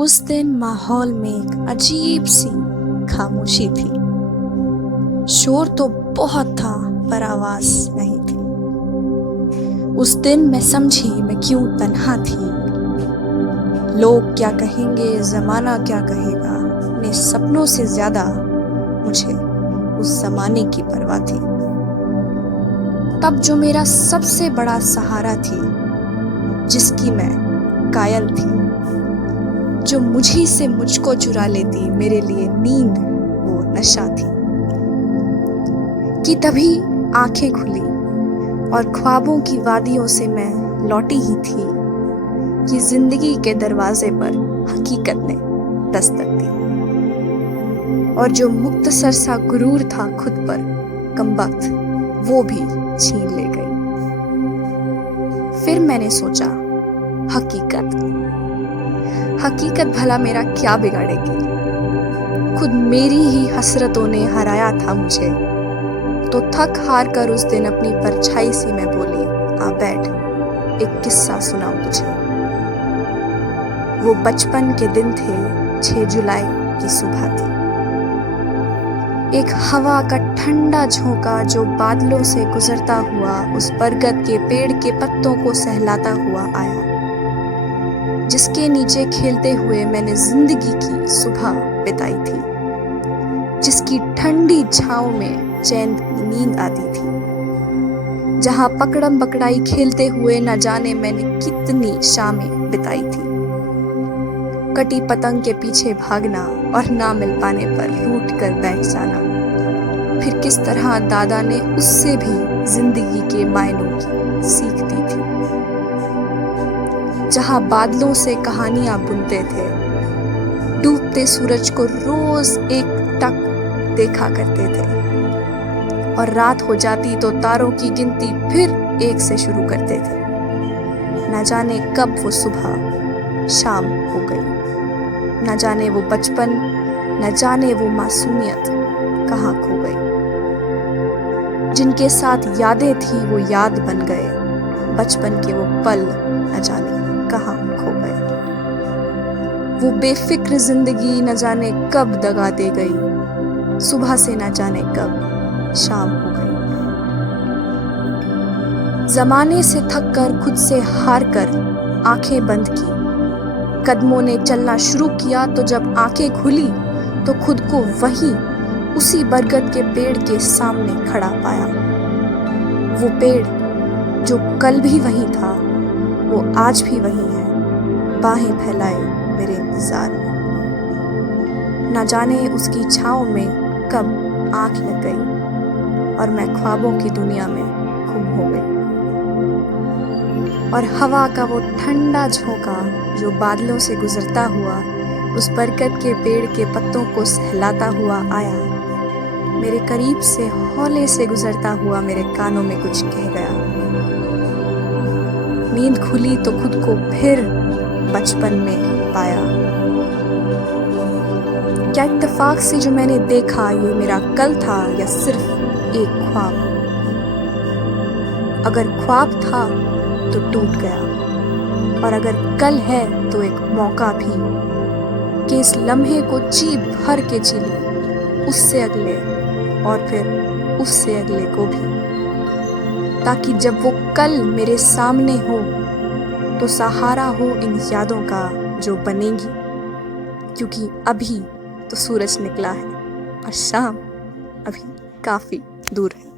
उस दिन माहौल में एक अजीब सी खामोशी थी। शोर तो बहुत था पर आवाज नहीं थी। उस दिन मैं समझी मैं क्यों तन्हा थी। लोग क्या कहेंगे, जमाना क्या कहेगा, अपने सपनों से ज्यादा मुझे उस जमाने की परवाह थी। तब जो मेरा सबसे बड़ा सहारा थी, जिसकी मैं कायल थी, जो मुझी से मुझको चुरा लेती, मेरे लिए नींद वो नशा थी। कि तभी आंखें खुली और ख्वाबों की वादियों से मैं लौटी ही थी कि जिंदगी के दरवाजे पर हकीकत ने दस्तक दी। और जो मुख्तसर सा गुरूर था खुद पर, कमबख्त वो भी छीन ले गई। फिर मैंने सोचा, हकीकत भला मेरा क्या बिगाड़ेगी। खुद मेरी ही हसरतों ने हराया था मुझे। तो थक हार कर उस दिन अपनी परछाई सी मैं बोली, आ बैठ, एक किस्सा सुनाऊं तुझे। वो बचपन के दिन थे, 6 जुलाई की सुबह थी। एक हवा का ठंडा झोंका जो बादलों से गुजरता हुआ उस बरगद के पेड़ के पत्तों को सहलाता हुआ आया, जिसके नीचे खेलते हुए मैंने जिंदगी की सुबह बिताई थी, जिसकी ठंडी छांव में चैन की नींद आती थी, जहां पकड़म पकड़ाई खेलते हुए न जाने मैंने कितनी शामें बिताई थी। कटी पतंग के पीछे भागना और ना मिल पाने पर रूठ कर बैठ जाना। फिर किस तरह दादा ने उससे भी जिंदगी के मायनों की सीख दी थी। जहां बादलों से कहानियां बुनते थे, डूबते सूरज को रोज एक टक देखा करते थे, और रात हो जाती तो तारों की गिनती फिर एक से शुरू करते थे। न जाने कब वो सुबह शाम हो गई, न जाने वो बचपन, न जाने वो मासूमियत कहाँ खो गई। जिनके साथ यादें थी वो याद बन गए, बचपन के वो पल न जाने कहाँ खो गए। वो बेफिक्र जिंदगी न जाने कब दगा दे गई, सुबह से न जाने कब शाम हो गई। जमाने से थक कर, खुद से हार कर आंखें बंद की, कदमों ने चलना शुरू किया तो जब आंखें खुली तो खुद को वहीं उसी बरगद के पेड़ के सामने खड़ा पाया। वो पेड़ जो कल भी वहीं था, वो आज भी वहीं है, बाहें फैलाए मेरे इंतजार में। न जाने उसकी छांव में कब आंख लग गई और मैं ख्वाबों की दुनिया में गुम हो गई। और हवा का वो ठंडा झोंका जो बादलों से गुजरता हुआ उस बरगद के पेड़ के पत्तों को सहलाता हुआ आया, मेरे करीब से हौले से गुजरता हुआ मेरे कानों में कुछ कह गया। नींद खुली तो खुद को फिर बचपन में पाया। क्या इत्तेफाक से जो मैंने देखा ये मेरा कल था या सिर्फ एक ख्वाब? अगर ख्वाब था तो टूट गया, और अगर कल है तो एक मौका भी कि इस लम्हे को जी भर के जी लूं, उससे अगले और फिर उससे अगले को भी, ताकि जब वो कल मेरे सामने हो तो सहारा हो इन यादों का जो बनेगी। क्योंकि अभी तो सूरज निकला है और शाम अभी काफी दूर है।